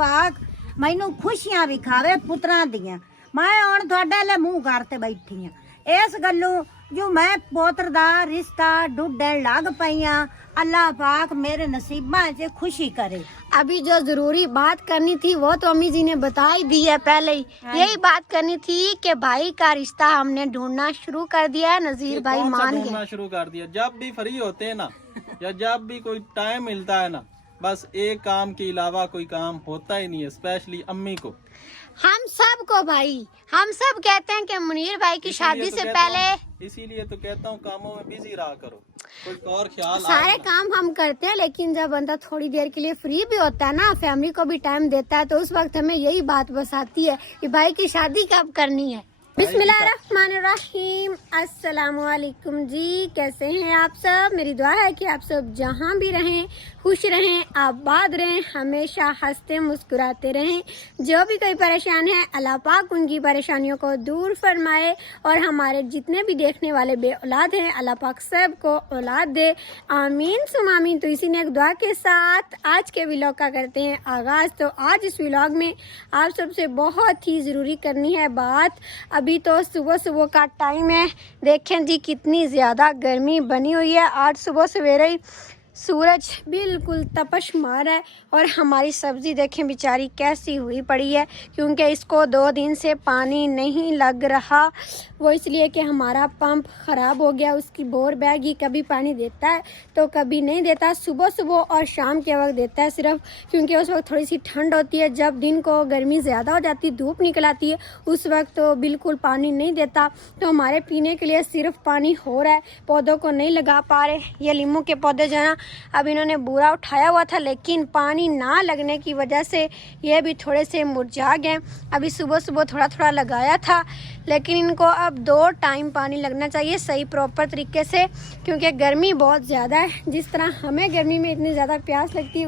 पाक मैनू खुशियां विखावे पुत्रां दियां। मैं हुण तुहाडे ले मुंह करते बैठी हां इस गल्लों जो मैं पोत्र दा रिश्ता ढूंढण लग पई हां। अल्लाह पाक मेरे नसीबां च खुशी करे। अभी जो जरूरी बात करनी थी वो तो अम्मी जी ने बता ही दी है पहले ही। यही बात करनी थी कि भाई का रिश्ता हमने ढूंढना शुरू कर दिया है। नजीर भाई मान गए, शुरू कर दिया। जब भी फ्री होते हैं ना या जब भी कोई टाइम मिलता है ना, बस एक काम के अलावा कोई काम होता ही नहीं है। स्पेशली अम्मी को, हम सब को भाई, हम सब कहते हैं कि मुनीर भाई की शादी से पहले, इसीलिए तो कहता हूँ कामों में बिजी रहा करो, कोई और ख्याल सारे काम हम करते हैं। लेकिन जब बंदा थोड़ी देर के लिए फ्री भी होता है ना, फैमिली को भी टाइम देता है, तो उस वक्त हमें यही बात बस आती है कि भाई की शादी कब करनी है। बिस्मिल्लाहिर्रहमानिर्रहीम। अस्सलामुअलैकुम जी, कैसे हैं आप सब? मेरी दुआ है कि आप सब जहां भी रहें खुश रहें, आबाद रहें, हमेशा हंसते मुस्कुराते रहें। जो भी कोई परेशान है अल्लाह पाक उनकी परेशानियों को दूर फरमाए, और हमारे जितने भी देखने वाले बे औलाद हैं अल्लाह पाक सब को औलाद दे, आमीन सुम आमीन। तो इसी ने एक दुआ के साथ आज के व्लॉग का करते हैं आगाज़। तो आज इस व्लॉग में आप सबसे बहुत ही ज़रूरी करनी है बात। अभी तो सुबह सुबह का टाइम है, देखें जी कितनी ज़्यादा गर्मी बनी हुई है। आज सुबह सवेरे ही सूरज बिल्कुल तपश मार है, और हमारी सब्ज़ी देखें बेचारी कैसी हुई पड़ी है, क्योंकि इसको 2 दिन से पानी नहीं लग रहा। वो इसलिए कि हमारा पंप ख़राब हो गया। उसकी बोर बैग ही कभी पानी देता है तो कभी नहीं देता। सुबह सुबह और शाम के वक्त देता है सिर्फ, क्योंकि उस वक्त थोड़ी सी ठंड होती है। जब दिन को गर्मी ज़्यादा हो जाती, धूप निकल आती है, उस वक्त तो बिल्कुल पानी नहीं देता। तो हमारे पीने के लिए सिर्फ पानी हो रहा है, पौधों को नहीं लगा पा रहे। ये लीमू के पौधे जो है ना, अब इन्होंने बूरा उठाया हुआ था, लेकिन पानी ना लगने की वजह से ये भी थोड़े से मुरझा गए। अभी सुबह सुबह थोड़ा थोड़ा लगाया था, लेकिन इनको अब 2 टाइम पानी लगना चाहिए सही प्रॉपर तरीके से, क्योंकि गर्मी बहुत ज़्यादा है। जिस तरह हमें गर्मी में इतनी ज़्यादा प्यास लगती है,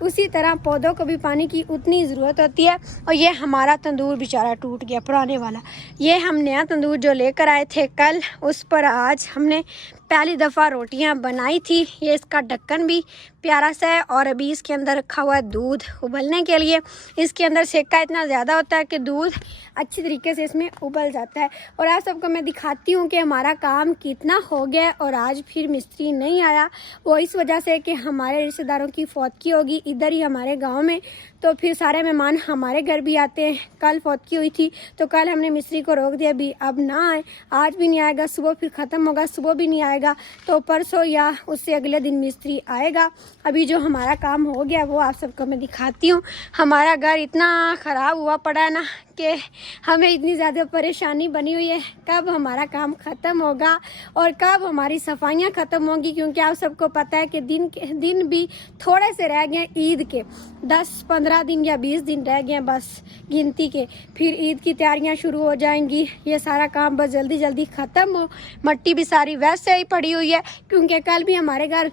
उसी तरह पौधों को भी पानी की उतनी ज़रूरत होती है। और ये हमारा तंदूर बेचारा टूट गया पुराने वाला। ये हम नया तंदूर जो लेकर आए थे कल, उस पर आज हमने पहली दफ़ा रोटियां बनाई थी। ये इसका ढक्कन भी प्यारा सा है, और अभी इसके अंदर रखा हुआ है दूध उबलने के लिए। इसके अंदर सेका इतना ज़्यादा होता है कि दूध अच्छी तरीके से इसमें उबल जाता है। और आप सबको मैं दिखाती हूँ कि हमारा काम कितना हो गया। और आज फिर मिस्त्री नहीं आया, वो इस वजह से कि हमारे रिश्तेदारों की फौतगी होगी इधर ही हमारे गाँव में, तो फिर सारे मेहमान हमारे घर भी आते हैं। कल फौतगी हुई थी तो कल हमने मिस्त्री को रोक दिया भी अब ना आए, आज भी नहीं आएगा, सुबह फिर ख़त्म होगा, सुबह भी नहीं आएगा, तो परसों या उससे अगले दिन मिस्त्री आएगा। अभी जो हमारा काम हो गया वो आप सबको मैं दिखाती हूँ। हमारा घर इतना ख़राब हुआ पड़ा है ना कि हमें इतनी ज़्यादा परेशानी बनी हुई है, कब हमारा काम ख़त्म होगा और कब हमारी सफाइयाँ ख़त्म होंगी। क्योंकि आप सबको पता है कि दिन भी थोड़े से रह गए ईद के, 10-15 दिन या 20 दिन रह गए बस गिनती के, फिर ईद की तैयारियां शुरू हो जाएंगी। ये सारा काम बस जल्दी जल्दी ख़त्म हो। मट्टी भी सारी वैसे ही पड़ी हुई है, क्योंकि कल भी हमारे घर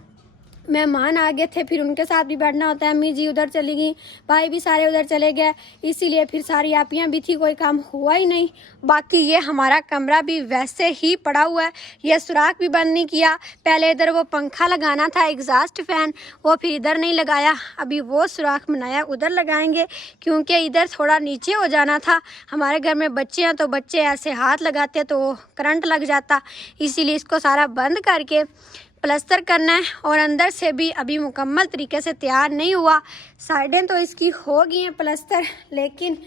मेहमान आ गए थे, फिर उनके साथ भी बैठना होता है। अम्मी जी उधर चली गई, भाई भी सारे उधर चले गए, इसीलिए फिर सारी आपियाँ भी थी, कोई काम हुआ ही नहीं। बाकी ये हमारा कमरा भी वैसे ही पड़ा हुआ है, ये सुराख भी बंद नहीं किया। पहले इधर वो पंखा लगाना था एग्जॉस्ट फैन, वो फिर इधर नहीं लगाया, अभी वो सुराख बनाया उधर लगाएंगे, क्योंकि इधर थोड़ा नीचे हो जाना था। हमारे घर में बच्चे हैं तो बच्चे ऐसे हाथ लगाते तो करंट लग जाता, इसीलिए इसको सारा बंद करके प्लस्तर करना है। और अंदर से भी अभी मुकम्मल तरीके से तैयार नहीं हुआ। साइडें तो इसकी हो गई हैं प्लस्तर, लेकिन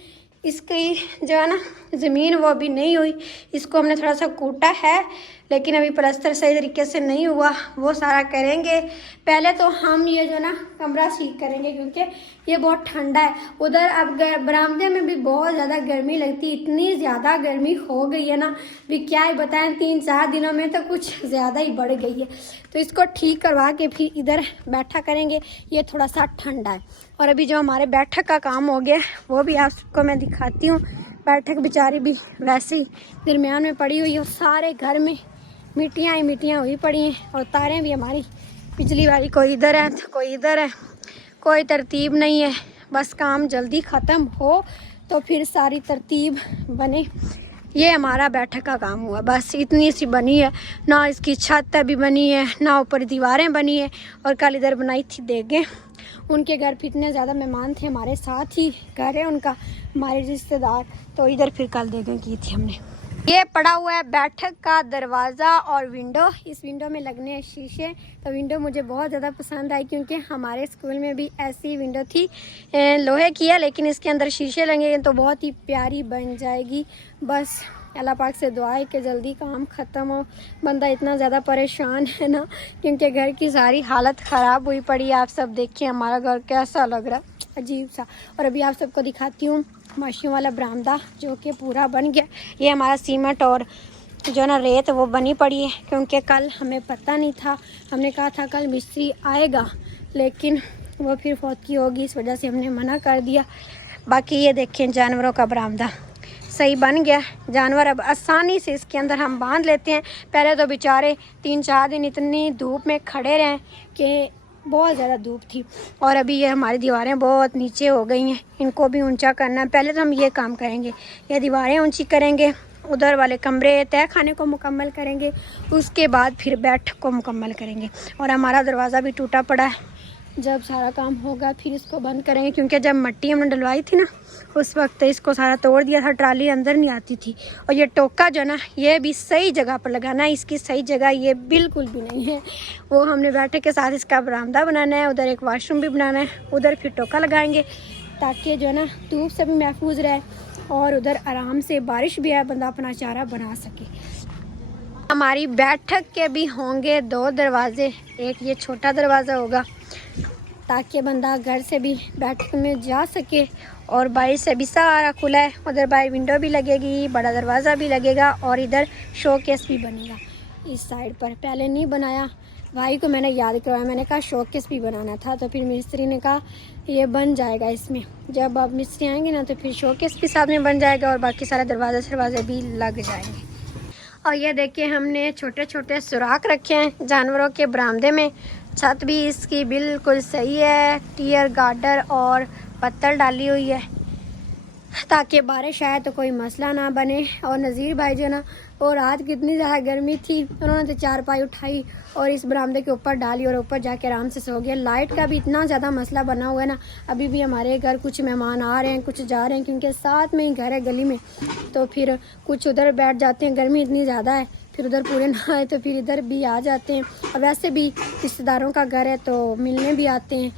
इसकी जो है ना ज़मीन वो अभी नहीं हुई। इसको हमने थोड़ा सा कूटा है, लेकिन अभी प्लस्तर सही तरीके से नहीं हुआ, वो सारा करेंगे। पहले तो हम ये जो ना कमरा ठीक करेंगे, क्योंकि ये बहुत ठंडा है। उधर अब बरामदे में भी बहुत ज़्यादा गर्मी लगती, इतनी ज़्यादा गर्मी हो गई है ना भी क्या ही बताएं, 3-4 दिनों में तो कुछ ज़्यादा ही बढ़ गई है। तो इसको ठीक करवा के फिर इधर बैठा करेंगे, ये थोड़ा सा ठंडा है। और अभी जो हमारे बैठक का काम हो गया वो भी आपको मैं दिखाती हूँ। बैठक बेचारी भी वैसे ही दरमियान में पड़ी हुई है, और सारे घर में मिट्टियाँ ही मिट्टियाँ हुई पड़ी हैं। और तारें भी हमारी बिजली वाली कोई इधर है तो कोई इधर है, कोई तरतीब नहीं है। बस काम जल्दी ख़त्म हो तो फिर सारी तरतीब बने। ये हमारा बैठक का काम हुआ, बस इतनी सी बनी है। ना इसकी छत अभी बनी है, ना ऊपर दीवारें बनी है। और कल इधर बनाई थी देखें, उनके घर फिर इतने ज़्यादा मेहमान थे, हमारे साथ ही घर है उनका, हमारे रिश्तेदार, तो इधर फिर कल देखें की थी हमने। ये पड़ा हुआ है बैठक का दरवाज़ा और विंडो। इस विंडो में लगने हैं शीशे, तो विंडो मुझे बहुत ज़्यादा पसंद आई क्योंकि हमारे स्कूल में भी ऐसी विंडो थी, लोहे की है लेकिन इसके अंदर शीशे लगेंगे तो बहुत ही प्यारी बन जाएगी। बस अल्लाह पाक से दुआ है कि जल्दी काम ख़त्म हो। बंदा इतना ज़्यादा परेशान है ना, क्योंकि घर की सारी हालत ख़राब हुई पड़ी है। आप सब देखिए हमारा घर कैसा लग रहा है, अजीब सा। और अभी आप सबको दिखाती हूँ माशियों वाला बरामदा जो कि पूरा बन गया। ये हमारा सीमेंट और जो ना रेत वो बनी पड़ी है, क्योंकि कल हमें पता नहीं था, हमने कहा था कल मिस्त्री आएगा लेकिन वो फिर फौतगी होगी, इस वजह से हमने मना कर दिया। बाकी ये देखें जानवरों का बरामदा सही बन गया। जानवर अब आसानी से इसके अंदर हम बांध लेते हैं। पहले तो बेचारे 3-4 दिन इतनी धूप में खड़े रहे कि बहुत ज़्यादा धूप थी। और अभी ये हमारी दीवारें बहुत नीचे हो गई हैं, इनको भी ऊंचा करना है। पहले तो हम ये काम करेंगे, ये दीवारें ऊंची करेंगे, उधर वाले कमरे तय खाने को मुकम्मल करेंगे, उसके बाद फिर बैठक को मुकम्मल करेंगे। और हमारा दरवाज़ा भी टूटा पड़ा है, जब सारा काम होगा फिर इसको बंद करेंगे, क्योंकि जब मिट्टी हमने डलवाई थी ना उस वक्त इसको सारा तोड़ दिया था, ट्राली अंदर नहीं आती थी। और ये टोका जो ना ये भी सही जगह पर लगाना है, इसकी सही जगह ये बिल्कुल भी नहीं है। वो हमने बैठक के साथ इसका बरामदा बनाना है, उधर एक वाशरूम भी बनाना है, उधर फिर टोका लगाएंगे ताकि जो है ना धूप से भी महफूज रहे और उधर आराम से बारिश भी आए, बंदा अपना चारा बना सके। हमारी बैठक के भी होंगे 2 दरवाजे, एक ये छोटा दरवाज़ा होगा ताकि बंदा घर से भी बैठक में जा सके, और बाहर से भी सारा खुला है। उधर बाहर विंडो भी लगेगी, बड़ा दरवाज़ा भी लगेगा और इधर शोकेस भी बनेगा। इस साइड पर पहले नहीं बनाया, भाई को मैंने याद करवाया, मैंने कहा शोकेस भी बनाना था, तो फिर मिस्त्री ने कहा ये बन जाएगा इसमें। जब अब मिस्त्री आएंगे ना तो फिर शोकेस भी साथ में बन जाएगा और बाकी सारे दरवाजे भी लग जाएंगे। और ये देखिए हमने छोटे छोटे सुराख रखे हैं जानवरों के बरामदे में। छत भी इसकी बिल्कुल सही है, टियर गार्डर और पत्थर डाली हुई है ताकि बारिश आए तो कोई मसला ना बने। और नज़ीर भाई जो ना वो रात कितनी ज़्यादा गर्मी थी, उन्होंने तो चारपाई उठाई और इस बरामदे के ऊपर डाली और ऊपर जाके आराम से सो गया। लाइट का भी इतना ज़्यादा मसला बना हुआ है ना, अभी भी हमारे घर कुछ मेहमान आ रहे हैं, कुछ जा रहे हैं, क्योंकि साथ में ही घर है गली में, तो फिर कुछ उधर बैठ जाते हैं, गर्मी इतनी ज़्यादा है, फिर उधर पूरे ना आए तो फिर इधर भी आ जाते हैं। और वैसे भी रिश्तेदारों का घर है तो मिलने भी आते हैं,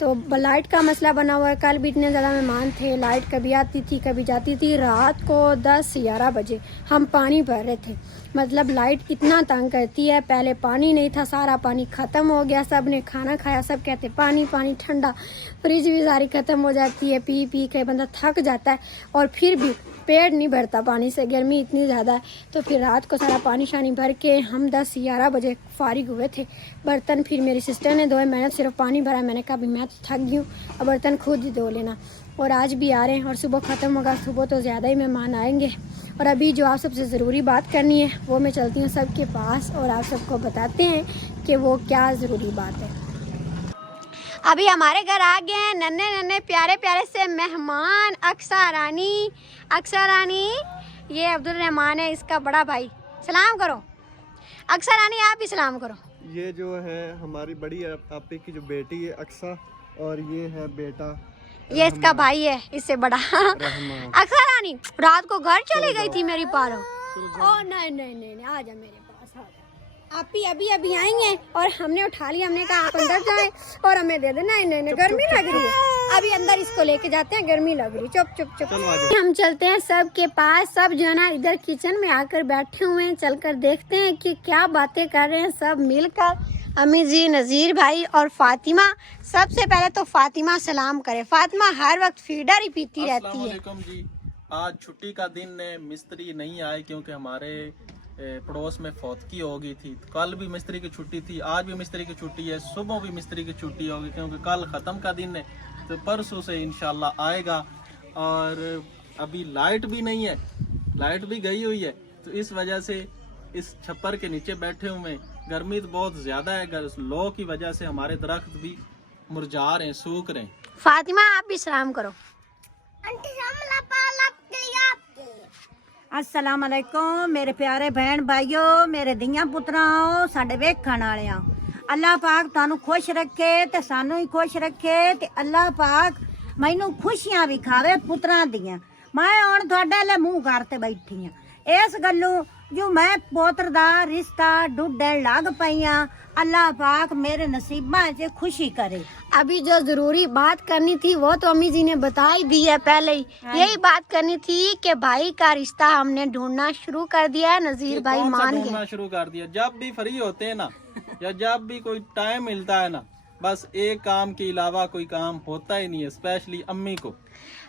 तो लाइट का मसला बना हुआ है। कल भी इतने ज़्यादा मेहमान थे, लाइट कभी आती थी कभी जाती थी। रात को 10-11 बजे हम पानी भर रहे थे, मतलब लाइट इतना तंग करती है। पहले पानी नहीं था, सारा पानी ख़त्म हो गया, सब ने खाना खाया, सब कहते पानी पानी ठंडा, फ्रिज भी सारी ख़त्म हो जाती है, पी पी के बंदा थक जाता है और फिर भी पेट नहीं भरता पानी से, गर्मी इतनी ज़्यादा है। तो फिर रात को सारा पानी शानी भर के हम 10-11 बजे फारिग हुए थे। बर्तन फिर मेरी सिस्टर ने धोए, मैंने सिर्फ पानी भरा। मैंने कहा भी मैं तो थक गई हूँ, अब बर्तन खुद ही धो लेना। और आज भी आ रहे हैं और सुबह ख़त्म होगा, सुबह तो ज़्यादा ही मेहमान आएंगे। और अभी जो आप सबसे ज़रूरी बात करनी है वो मैं चलती हूँ सबके पास और आप सबको बताते हैं कि वो क्या ज़रूरी बात है। अभी हमारे घर आ गए हैं नन्हे नन्हे प्यारे प्यारे से मेहमान। अक्सा रानी, ये अब्दुल रहमान है इसका बड़ा भाई, सलाम करो। अक्सा रानी आप भी सलाम करो। ये जो है हमारी बड़ी आपी की जो बेटी है अक्सा, और ये है बेटा, ये इसका भाई है इससे बड़ा। अक्सा रानी रात को घर चली गई थी मेरी पारो। ओ नहीं आ जा मेरे पास, आ जा। आप ही अभी आएंगे और हमने उठा लिया, हमने कहा आप अंदर जाएं और हमें दे देना। नहीं गर्मी लग रही है, अभी अंदर इसको लेके जाते हैं, गर्मी लग रही। चुप। हम चलते हैं सब के पास, सब जो है ना इधर किचन में आकर बैठे हुए हैं, चलकर देखते हैं कि क्या बातें कर रहे हैं सब मिलकर। अम्मी जी, नज़ीर भाई और फातिमा। सबसे पहले तो फातिमा सलाम करे। फातिमा हर वक्त फीडर ही पीती रहती है। अस्सलाम वालेकुम जी। आज छुट्टी का दिन है, मिस्त्री नहीं आए क्योंकि हमारे पड़ोस में फौतगी हो गई थी। कल भी मिस्त्री की छुट्टी थी, आज भी मिस्त्री की छुट्टी है, सुबह भी मिस्त्री की छुट्टी होगी क्योंकि कल ख़त्म का दिन है, तो परसों से इंशाल्लाह आएगा। और अभी लाइट भी नहीं है, लाइट भी गई हुई है, तो इस वजह से इस छप्पर के नीचे बैठे हुए हैं। गर्मी तो बहुत ज़्यादा है, लो की वजह से हमारे दरख्त भी मुरझा रहे हैं, सूख रहे हैं। फातिमा आप भी सलाम करो। अस्सलाम वालेकुम मेरे प्यारे भैन भाइयों, मेरे धीआं पुत्राओ, साडे वेखण वालियां। अल्लाह पाक तुहानू खुश रखे ते सानू ही खुश रखे ते अल्लाह पाक मैनू खुशियां भी खावे पुत्रां दियां। मैं हुण तुहाडे ले मुंह करते बैठी हां इस गल्लों जो मैं पोतर दा रिश्ता ढूंढण लग पई हां। अल्लाह पाक मेरे नसीबां च खुशी करे। अभी जो जरूरी बात करनी थी वो तो अम्मी जी ने बता ही दी है पहले ही। यही बात करनी थी कि भाई का रिश्ता हमने ढूंढना शुरू कर दिया है। नजीर भाई कौन सा मान ढूंढना गए। शुरू कर दिया। जब भी फ्री होते हैं ना या जब भी कोई टाइम मिलता है ना, बस एक काम के अलावा कोई काम होता ही नहीं है। स्पेशली अम्मी को,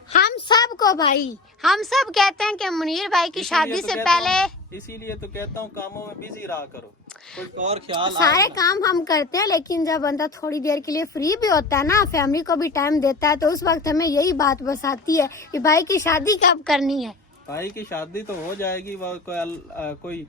हम सब को भाई, हम सब कहते हैं कि मुनीर भाई की शादी से पहले इसीलिए तो कहता हूँ कामों में बिजी रहा करो, कोई और ख्याल सारे आए ना। काम हम करते हैं, लेकिन जब बंदा थोड़ी देर के लिए फ्री भी होता है ना, फैमिली को भी टाइम देता है, तो उस वक्त हमें यही बात बस आती है कि भाई की शादी कब करनी है। भाई की शादी तो हो जाएगी, वो कोई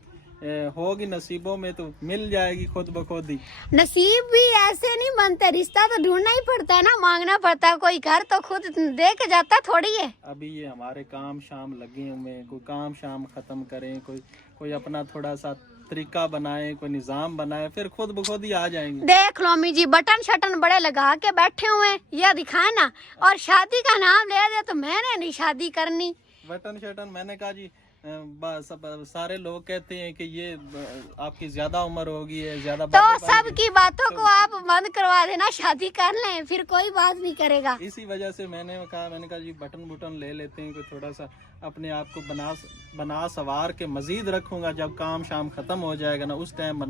होगी नसीबों में तो मिल जाएगी खुद ब खुद ही। नसीब भी ऐसे नहीं बनते, रिश्ता तो ढूंढना ही पड़ता है ना, मांगना पड़ता है। कोई घर तो खुद दे के जाता थोड़ी है। अभी ये हमारे काम शाम लगे हुए हैं, कोई काम शाम खत्म करें, कोई अपना थोड़ा सा तरीका बनाए, कोई निजाम बनाए, फिर खुद ब खुद ही आ जाएंगे। देख लो अम्मी जी, बटन शटन बड़े लगा के बैठे हुए हैं, ये दिखाए ना, और शादी का नाम ले दे तो मैंने नहीं शादी करनी। बटन शटन मैंने कहा जी, बस सारे लोग कहते हैं कि ये आपकी ज्यादा उम्र होगी है, ज्यादा तो बातें सब बन की बातों को आप बंद करवा देना, शादी कर लें, फिर कोई बात नहीं करेगा। गई। इसी वजह से मैंने कहा जी बटन बुटन ले लेते हैं, कोई थोड़ा सा अपने आप को बना सवार के मजीद रखूंगा। जब काम शाम खत्म हो जाएगा ना, उस टाइम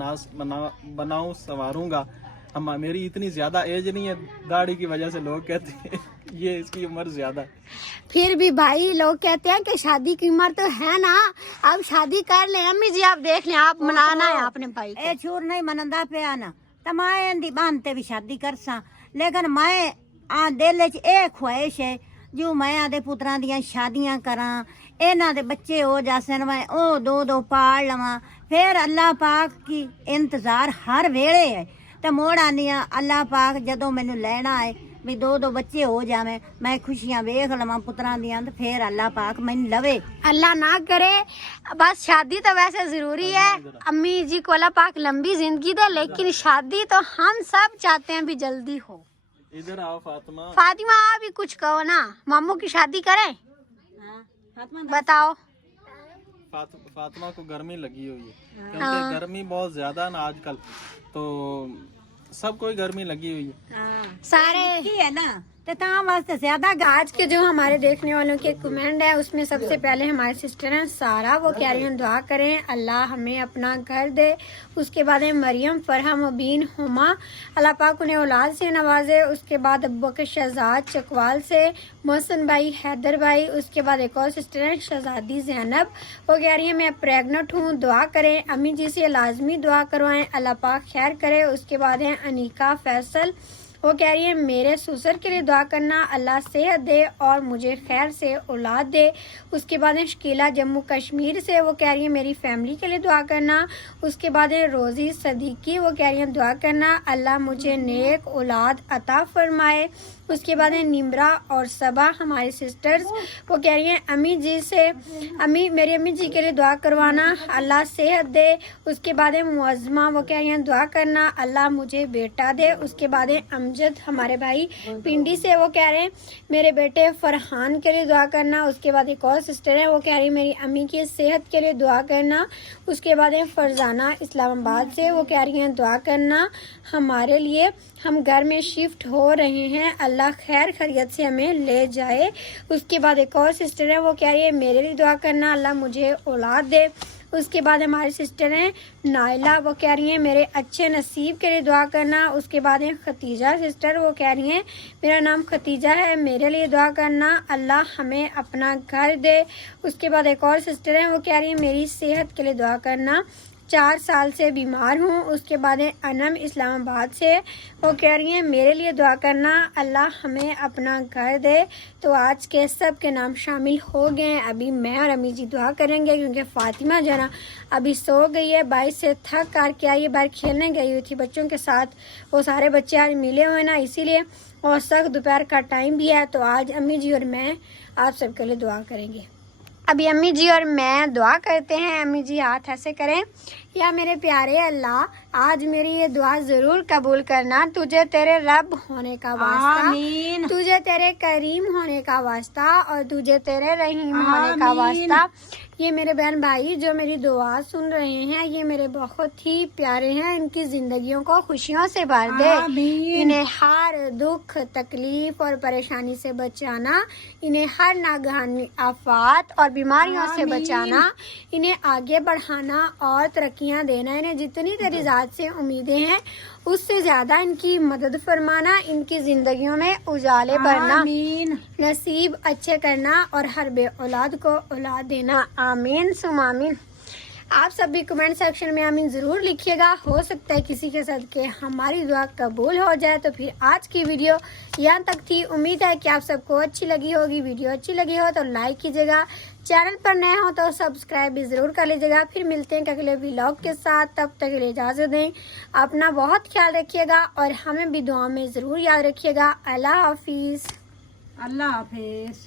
बनाऊं सवारूंगा। हम मेरी इतनी ज्यादा एज नहीं है, दाढ़ी की वजह से लोग कहते हैं ये इसकी उम्र ज्यादा है। फिर भी भाई लोग कहते हैं कि शादी की उम्र तो है ना, अब शादी कर ले। अम्मी जी आप देख लें, आप मनाना है अपने भाई को। ए छूर नहीं मनंदा पिया ना तो मैं इंदी बांधते भी शादी करसा, लेकिन मैं आ दिल च ए ख्वाहिश है जो मैं आदे पुत्रां दियां शादियां करा, इन्हां दे बच्चे हो जासन, मैं ओ दो पाल लवां। फिर अल्लाह पाक की इंतजार हर वेले है ते मोड़ आनी अल्लाह पाक जदों मैनू लैना है भी दो बच्चे हो जावे, मैं खुशियां वेख लवां पुत्रां दियां, ते फिर अल्लाह पाक मैनू लवे। अल्लाह ना करे। बस शादी तो वैसे जरूरी है, अम्मी जी को अल्लाह पाक लंबी जिंदगी दे, लेकिन शादी तो हम सब चाहते हैं भी जल्दी हो। इधर आओ फातिमा। फातिमा आप भी कुछ कहो ना, मामू की शादी करें, बताओ। फातिमा को गर्मी लगी हुई है, क्योंकि गर्मी बहुत ज्यादा है ना आजकल, तो सबको गर्मी लगी हुई है। सारे है ना ते तां वास्ते ज्यादा आज के जो हमारे देखने वालों के कमेंट है, उसमें सबसे पहले हमारी सिस्टर हैं सारा, वो कह रही हैं दुआ करें अल्लाह हमें अपना घर दे। उसके बाद है मरियम फरहा मुबीन हुमा, अल्लाह पाक उन्हें औलाद से नवाजे। उसके बाद अब्बू के शहजाद चकवाल से मोहसिन भाई, हैदर भाई। उसके बाद एक और सिस्टर है शहजादी जैनब, वो कह रही है मैं प्रेगनेंट हूँ, दुआ करें। अम्मी जी से लाजमी दुआ करवाएं, अल्लाह पाक खैर करे। उसके बाद है अनीका फैसल, वो कह रही है मेरे ससुर के लिए दुआ करना, अल्लाह सेहत दे और मुझे खैर से औलाद दे। उसके बाद है शकीला जम्मू कश्मीर से, वो कह रही है मेरी फैमिली के लिए दुआ करना। उसके बाद है रोज़ी सदीकी, वो कह रही है दुआ करना अल्लाह मुझे नेक औलाद अता फरमाए। उसके बाद है निमरा और सबा हमारी सिस्टर्स, वो कह रही हैं अम्मी जी से, अम्मी मेरी अम्मी जी के लिए दुआ करवाना, अल्लाह सेहत दे। उसके बाद है मुअज़्ज़मा, वो कह रही हैं दुआ करना अल्लाह मुझे बेटा दे। उसके बाद है अमजद हमारे भाई पिंडी से, वो कह रहे हैं मेरे बेटे फरहान के लिए दुआ करना। उसके बाद एक और सिस्टर है, वो कह रही है मेरी अम्मी की सेहत के लिए दुआ करना। उसके बाद है फरजाना इस्लामाबाद से, वो कह रही हैं दुआ करना हमारे लिए, हम घर में शिफ्ट हो रहे हैं, अल्लाह खैर खैरियत से हमें ले जाए। उसके बाद एक और सिस्टर है, वो कह रही है मेरे लिए दुआ करना अल्लाह मुझे औलाद दे। उसके बाद हमारी सिस्टर हैं नाइला, वो कह रही हैं मेरे अच्छे नसीब के लिए दुआ करना। उसके बाद है खतीजा सिस्टर, वो कह रही हैं मेरा नाम खतीजा है, मेरे लिए दुआ करना अल्लाह हमें अपना घर दे। उसके बाद एक और सिस्टर हैं, वो कह रही हैं मेरी सेहत के लिए दुआ करना, 4 साल से बीमार हूँ। उसके बाद है अनम इस्लामाबाद से, वो कह रही हैं मेरे लिए दुआ करना अल्लाह हमें अपना घर दे। तो आज के सब के नाम शामिल हो गए हैं। अभी मैं और अम्मी जी दुआ करेंगे, क्योंकि फातिमा जो है ना अभी सो गई है, बाइक से थक कर के आई है, बाहर खेलने गई हुई थी बच्चों के साथ, वो सारे बच्चे आज मिले हुए ना इसीलिए, और सख्त दोपहर का टाइम भी है। तो आज अम्मी जी और मैं आप सबके लिए दुआ करेंगे। अभी अम्मी जी और मैं दुआ करते हैं। अम्मी जी हाथ ऐसे करें। या मेरे प्यारे अल्लाह, आज मेरी ये दुआ जरूर कबूल करना। तुझे तेरे रब होने का वास्ता, आमीन तुझे तेरे करीम होने का वास्ता और तुझे तेरे रहीम होने का आमीन। वास्ता। ये मेरे बहन भाई जो मेरी दुआ सुन रहे हैं, ये मेरे बहुत ही प्यारे हैं। इनकी जिंदगियों को खुशियों से भर दे। आमीन। इन्हें हर दुख तकलीफ और परेशानी से बचाना, इन्हें हर नागहानी आफात और बीमारियों से आमीन। बचाना, इन्हें आगे बढ़ाना और तरक्कियां देना। इन्हें जितनी तेरी ज़ात से उम्मीदें हैं उससे ज्यादा इनकी मदद फरमाना, इनकी जिंदगियों में उजाले भरना, आमीन नसीब अच्छे करना और हर बे औलाद को औलाद देना। आमीन सुम आमीन। आप सभी कमेंट सेक्शन में आमीन ज़रूर लिखिएगा। हो सकता है किसी के सदके हमारी दुआ कबूल हो जाए। तो फिर आज की वीडियो यहाँ तक थी। उम्मीद है कि आप सबको अच्छी लगी होगी। वीडियो अच्छी लगी हो तो लाइक कीजिएगा, चैनल पर नए हो तो सब्सक्राइब भी ज़रूर कर लीजिएगा। फिर मिलते हैं अगले व्लॉग के साथ, तब तक के लिए इजाज़त दें। अपना बहुत ख्याल रखिएगा और हमें भी दुआ में ज़रूर याद रखिएगा। अल्लाह हाफिज़। अल्लाह हाफिज।